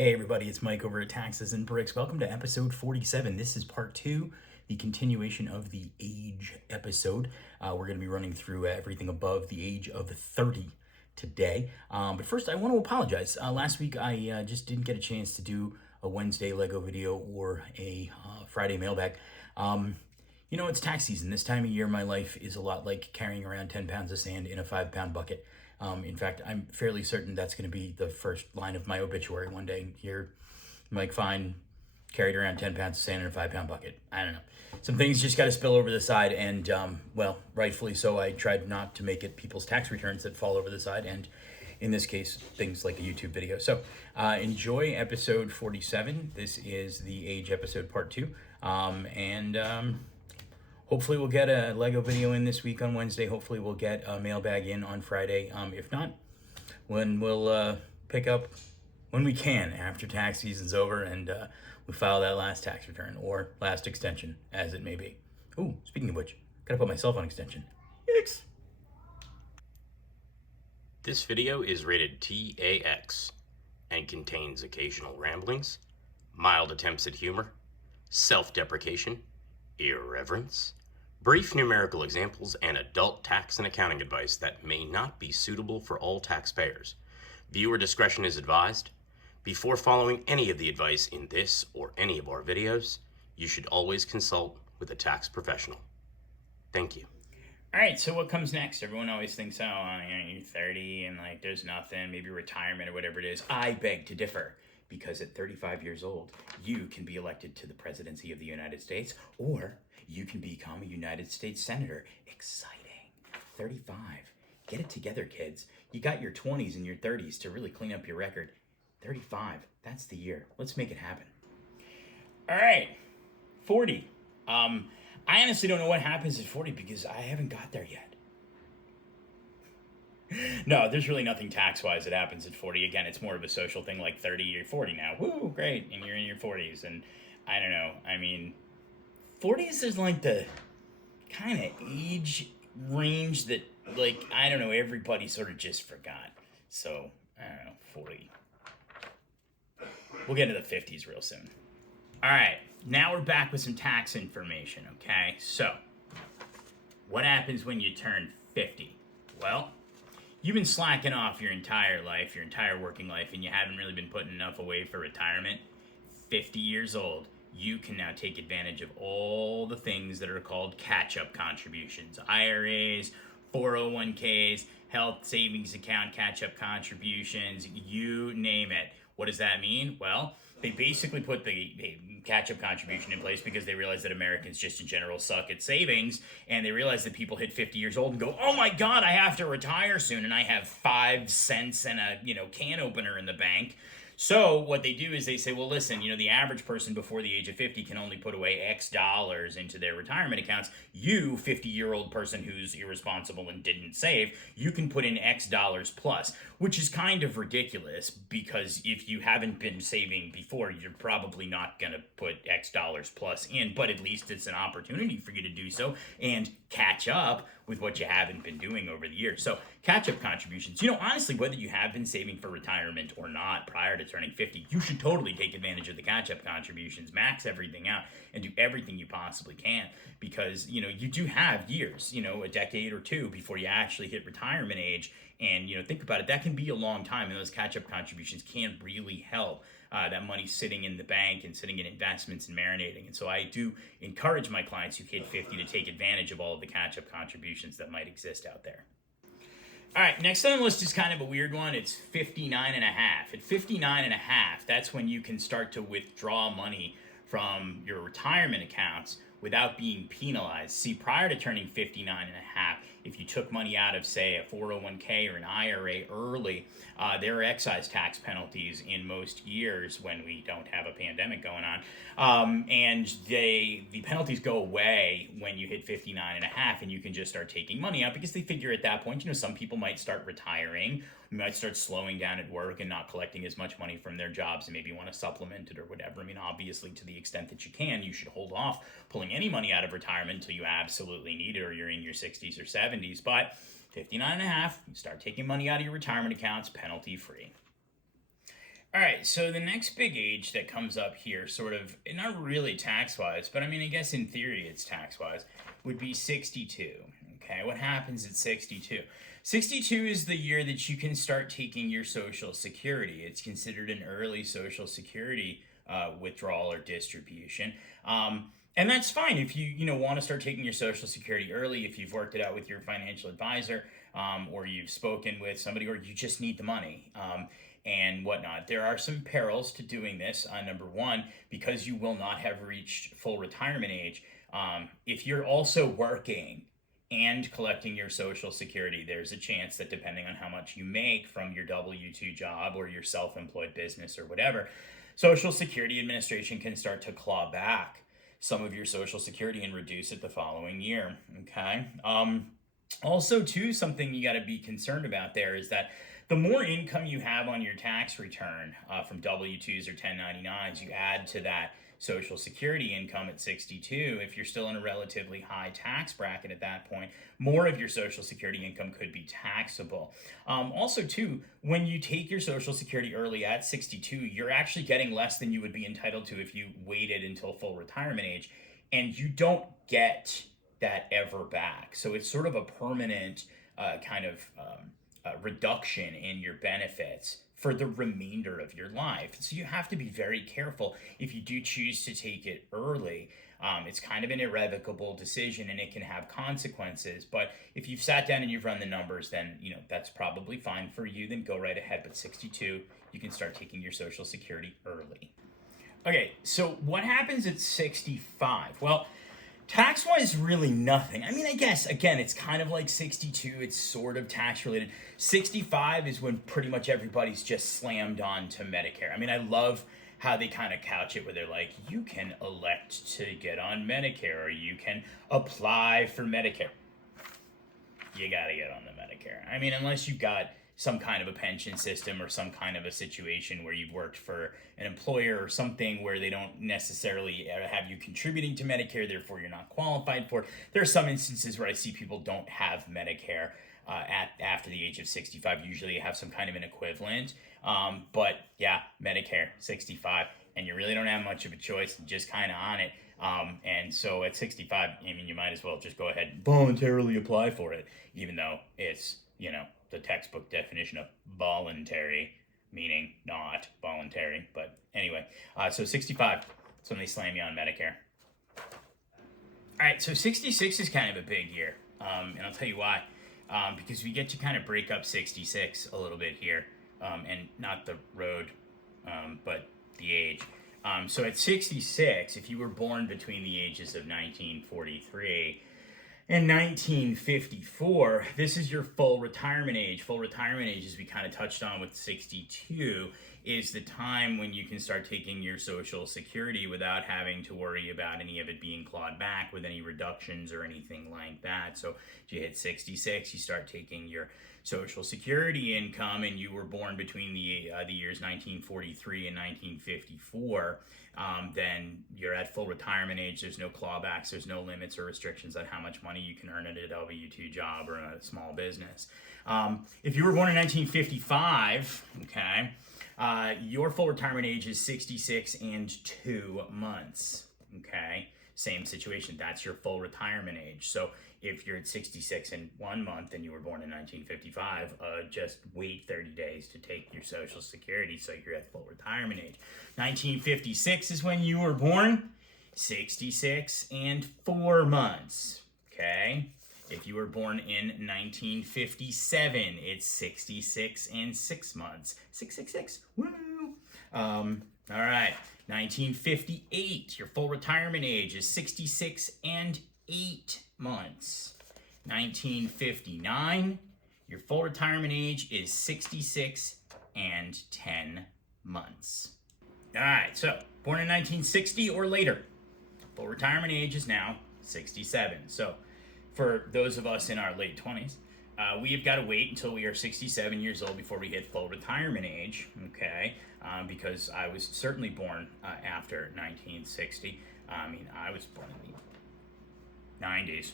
Hey everybody, it's Mike over at Taxes and Bricks. Welcome to episode 47. This is part two, the continuation of the age episode. We're going to be running through everything above the age of 30 today. But first, I want to apologize. Last week, I just didn't get a chance to do a Wednesday Lego video or a Friday mailbag. It's tax season. This time of year, my life is a lot like carrying around 10 pounds of sand in a 5-pound bucket. In fact, I'm fairly certain that's going to be the first line of my obituary one day. Here, Mike Fine carried around 10 pounds of sand in a 5-pound bucket. I don't know. Some things just got to spill over the side, and, rightfully so, I tried not to make it people's tax returns that fall over the side, and in this case, things like a YouTube video. So enjoy episode 47. This is the age episode part two. Hopefully we'll get a Lego video in this week on Wednesday. Hopefully we'll get a mailbag in on Friday. If not, we'll pick up when we can after tax season's over and we file that last tax return or last extension, as it may be. Ooh, speaking of which, gotta put myself on extension. Yikes. This video is rated TAX and contains occasional ramblings, mild attempts at humor, self-deprecation, irreverence, brief numerical examples, and adult tax and accounting advice that may not be suitable for all taxpayers. Viewer discretion is advised. Before following any of the advice in this or any of our videos, you should always consult with a tax professional. Thank you. All right, so what comes next? Everyone always thinks, you're 30 and there's nothing, maybe retirement or whatever it is. I beg to differ. Because at 35 years old, you can be elected to the presidency of the United States, or you can become a United States Senator. Exciting. 35. Get it together, kids. You got your 20s and your 30s to really clean up your record. 35. That's the year. Let's make it happen. All right. 40. I honestly don't know what happens at 40 because I haven't got there yet. No, there's really nothing tax-wise that happens at 40. Again, it's more of a social thing, like 30, you're 40 now. Woo, great, and you're in your 40s. And I don't know, 40s is like the kind of age range that, everybody sort of just forgot. So, I don't know, 40. We'll get into the 50s real soon. All right, now we're back with some tax information, okay? So, what happens when you turn 50? Well, you've been slacking off your entire life, your entire working life, and you haven't really been putting enough away for retirement. 50 years old, you can now take advantage of all the things that are called catch-up contributions. IRAs, 401ks, health savings account catch-up contributions, you name it. What does that mean? Well, they basically put the catch-up contribution in place because they realize that Americans just in general suck at savings, and they realize that people hit 50 years old and go, oh my God, I have to retire soon, and I have 5 cents and a can opener in the bank. So what they do is they say, well, listen, the average person before the age of 50 can only put away X dollars into their retirement accounts. You, 50-year-old person who's irresponsible and didn't save, you can put in X dollars plus, which is kind of ridiculous because if you haven't been saving before, you're probably not going to put X dollars plus in, but at least it's an opportunity for you to do so and catch up with what you haven't been doing over the years. So catch-up contributions, honestly, whether you have been saving for retirement or not prior to turning 50, you should totally take advantage of the catch-up contributions, max everything out, and do everything you possibly can because, you do have years, a decade or two before you actually hit retirement age. And, think about it, that can be a long time, and those catch-up contributions can really help. That money sitting in the bank and sitting in investments and marinating. And so I do encourage my clients who hit 50 to take advantage of all of the catch-up contributions that might exist out there. All right, next on the list is kind of a weird one. It's 59 and a half. At 59 and a half, that's when you can start to withdraw money from your retirement accounts without being penalized. See, prior to turning 59 and a half, if you took money out of, say, a 401k or an IRA early, there are excise tax penalties in most years when we don't have a pandemic going on. And the penalties go away when you hit 59 and a half, and you can just start taking money out because they figure at that point, some people might start retiring, might start slowing down at work and not collecting as much money from their jobs and maybe want to supplement it or whatever. Obviously, to the extent that you can, you should hold off pulling any money out of retirement until you absolutely need it or you're in your 60s or 70s. But 59 and a half, you start taking money out of your retirement accounts, penalty free. All right, so the next big age that comes up here, sort of, not really tax wise, but I mean, I guess in theory it's tax wise, would be 62. Okay, what happens at 62? 62 is the year that you can start taking your Social Security. It's considered an early Social Security withdrawal or distribution. And that's fine if you want to start taking your Social Security early, if you've worked it out with your financial advisor, or you've spoken with somebody, or you just need the money. And whatnot. There are some perils to doing this. Number one, because you will not have reached full retirement age. If you're also working and collecting your Social Security, there's a chance that depending on how much you make from your W 2 job or your self employed business or whatever, Social Security Administration can start to claw back some of your Social Security and reduce it the following year. Okay. Also, too, something you got to be concerned about there is that the more income you have on your tax return from W-2s or 1099s, you add to that Social Security income at 62. If you're still in a relatively high tax bracket at that point, more of your Social Security income could be taxable. Also, too, when you take your Social Security early at 62, you're actually getting less than you would be entitled to if you waited until full retirement age, and you don't get that ever back. So it's sort of a permanent kind of reduction in your benefits for the remainder of your life. So you have to be very careful if you do choose to take it early. It's kind of an irrevocable decision and it can have consequences. But if you've sat down and you've run the numbers, then that's probably fine for you. Then go right ahead. But 62, you can start taking your Social Security early. Okay, so what happens at 65? Well, tax-wise, really nothing. I mean, I guess, again, it's kind of like 62. It's sort of tax-related. 65 is when pretty much everybody's just slammed on to Medicare. I mean, I love how they kind of couch it where they're like, you can elect to get on Medicare or you can apply for Medicare. You got to get on the Medicare. I mean, unless you got some kind of a pension system or some kind of a situation where you've worked for an employer or something where they don't necessarily have you contributing to Medicare, therefore you're not qualified for it. There are some instances where I see people don't have Medicare after the age of 65. Usually you have some kind of an equivalent. But yeah, Medicare, 65. And you really don't have much of a choice, just kind of on it. And so at 65, I mean, you might as well just go ahead and voluntarily apply for it, even though it's, the textbook definition of voluntary, meaning not voluntary. But anyway, so 65, that's when they slam you on Medicare. All right, so 66 is kind of a big year, and I'll tell you why. Because we get to kind of break up 66 a little bit here, and not the road, but the age. So at 66, if you were born between the ages of 1943 and 1954, this is your full retirement age. Full retirement age, as we kind of touched on with 62, is the time when you can start taking your Social Security without having to worry about any of it being clawed back with any reductions or anything like that. So if you hit 66, you start taking your Social Security income, and you were born between the years 1943 and 1954, then you're at full retirement age. There's no clawbacks. There's no limits or restrictions on how much money you can earn at a W-2 job or a small business. If you were born in 1955, okay, your full retirement age is 66 and 2 months, okay? Same situation. That's your full retirement age. So if you're at 66 and 1 month and you were born in 1955, just wait 30 days to take your Social Security so you're at full retirement age. 1956 is when you were born, 66 and 4 months, okay? If you were born in 1957, it's 66 and 6 months. 666, woo! All right, 1958, your full retirement age is 66 and 8 months. 1959, your full retirement age is 66 and 10 months. All right, so born in 1960 or later, full retirement age is now 67. So for those of us in our late 20s, we've got to wait until we are 67 years old before we hit full retirement age, okay? Because I was certainly born after 1960. I mean, I was born in the 90s.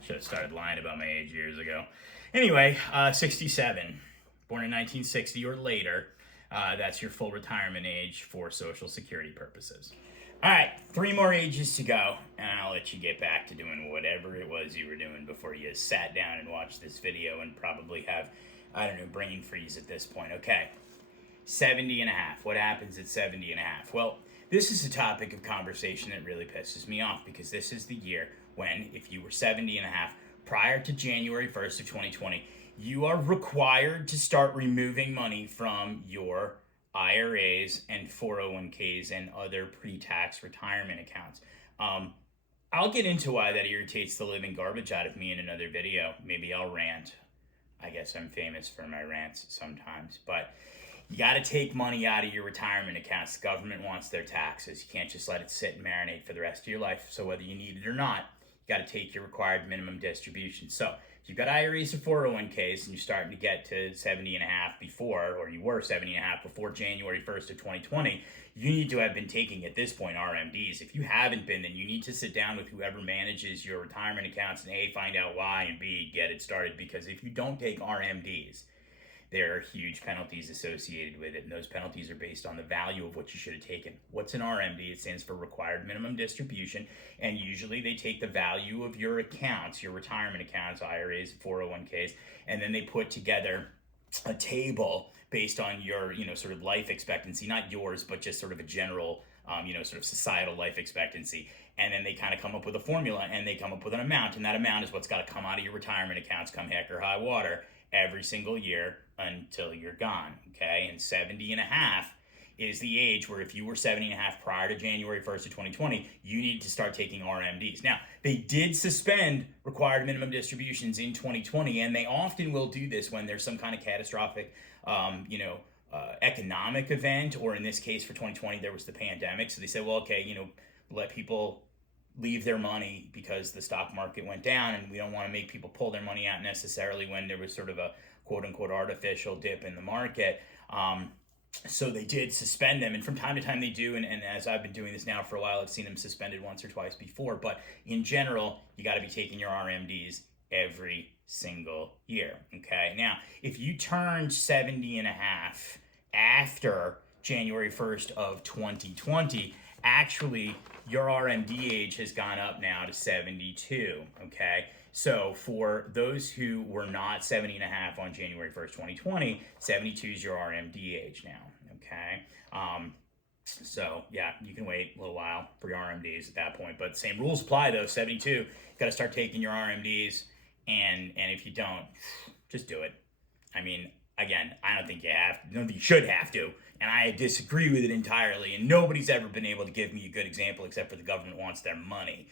Should have started lying about my age years ago. Anyway, 67. born in 1960 or later, that's your full retirement age for Social Security purposes. All right, 3 more ages to go, and I'll let you get back to doing whatever it was you were doing before you sat down and watched this video and probably have, I don't know, brain freeze at this point. Okay, 70 and a half. What happens at 70 and a half? Well, this is a topic of conversation that really pisses me off because this is the year when, if you were 70 and a half prior to January 1st of 2020, you are required to start removing money from your IRAs and 401ks and other pre-tax retirement accounts. I'll get into why that irritates the living garbage out of me in another video. Maybe I'll rant. I guess I'm famous for my rants sometimes, but you got to take money out of your retirement accounts. The government wants their taxes. You can't just let it sit and marinate for the rest of your life. So whether you need it or not, you got to take your required minimum distribution. So if you've got IRAs and 401ks and you're starting to get to 70 and a half before, or you were 70 and a half before January 1st of 2020, you need to have been taking, at this point, RMDs. If you haven't been, then you need to sit down with whoever manages your retirement accounts and A, find out why, and B, get it started. Because if you don't take RMDs, there are huge penalties associated with it, and those penalties are based on the value of what you should have taken. What's an RMD? It stands for Required Minimum Distribution, and usually they take the value of your accounts, your retirement accounts, IRAs, 401ks, and then they put together a table based on your, sort of life expectancy, not yours, but just sort of a general, sort of societal life expectancy. And then they kind of come up with a formula, and they come up with an amount, and that amount is what's got to come out of your retirement accounts come heck or high water every single year until you're gone, okay? And 70 and a half is the age where if you were 70 and a half prior to January 1st of 2020, you need to start taking RMDs. Now, they did suspend required minimum distributions in 2020, and they often will do this when there's some kind of catastrophic, economic event, or in this case for 2020, there was the pandemic. So they said, well, okay, let people leave their money because the stock market went down, and we don't want to make people pull their money out necessarily when there was sort of a quote-unquote artificial dip in the market. So they did suspend them, and from time to time they do, and as I've been doing this now for a while, I've seen them suspended once or twice before, but in general, you got to be taking your RMDs every single year, okay? Now, if you turned 70 and a half after January 1st of 2020, actually, your RMD age has gone up now to 72, okay? So for those who were not 70 and a half on January 1st, 2020, 72 is your RMD age now, okay? So yeah, you can wait a little while for your RMDs at that point, but same rules apply though. 72, you got to start taking your RMDs, and if you don't, just do it. I mean, again, I don't think you have to, I don't think you should have to, and I disagree with it entirely, and nobody's ever been able to give me a good example except for the government wants their money.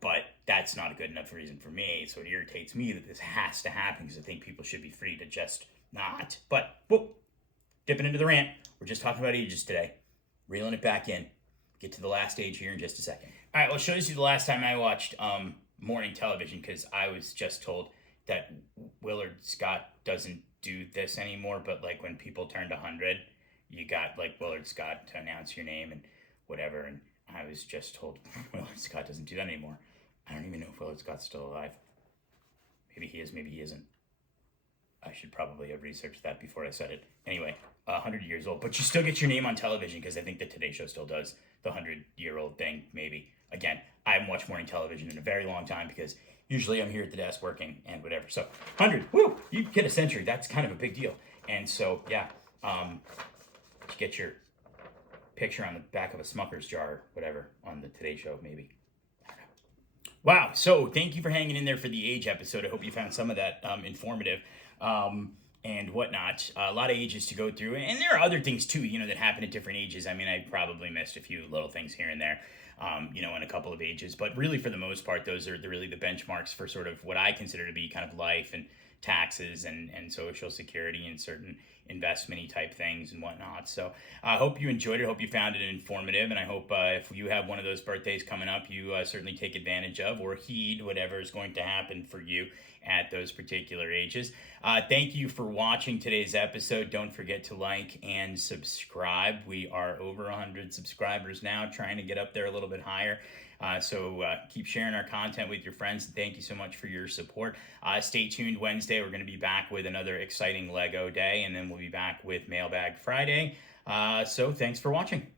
But that's not a good enough reason for me, so it irritates me that this has to happen because I think people should be free to just not. But, whoop, dipping into the rant, we're just talking about ages today. Reeling it back in. Get to the last age here in just a second. All right, well, it shows you the last time I watched morning television because I was just told that Willard Scott doesn't do this anymore, but like when people turned 100, you got like Willard Scott to announce your name and whatever, and I was just told Willard Scott doesn't do that anymore. I don't even know if Willard Scott's still alive. Maybe he is, maybe he isn't. I should probably have researched that before I said it. Anyway, 100 years old, but you still get your name on television because I think the Today Show still does the 100-year-old thing, maybe. Again, I haven't watched morning television in a very long time because usually I'm here at the desk working and whatever. So 100, woo, you get a century. That's kind of a big deal. And so, yeah, you get your picture on the back of a Smucker's jar, whatever, on the Today Show, maybe. I don't know. Wow, so thank you for hanging in there for the age episode. I hope you found some of that informative and whatnot. A lot of ages to go through, and there are other things too, that happen at different ages. I mean, I probably missed a few little things here and there, in a couple of ages, but really for the most part, those are really the benchmarks for sort of what I consider to be kind of life and taxes and Social Security and certain investment-y type things and whatnot. So I hope you enjoyed it. Hope you found it informative. And I hope if you have one of those birthdays coming up, you certainly take advantage of or heed whatever is going to happen for you at those particular ages. Thank you for watching today's episode. Don't forget to like and subscribe. We are over 100 subscribers now, trying to get up there a little bit higher. So keep sharing our content with your friends. Thank you so much for your support. Stay tuned Wednesday. We're going to be back with another exciting Lego day, and then we'll be back with Mailbag Friday. So thanks for watching.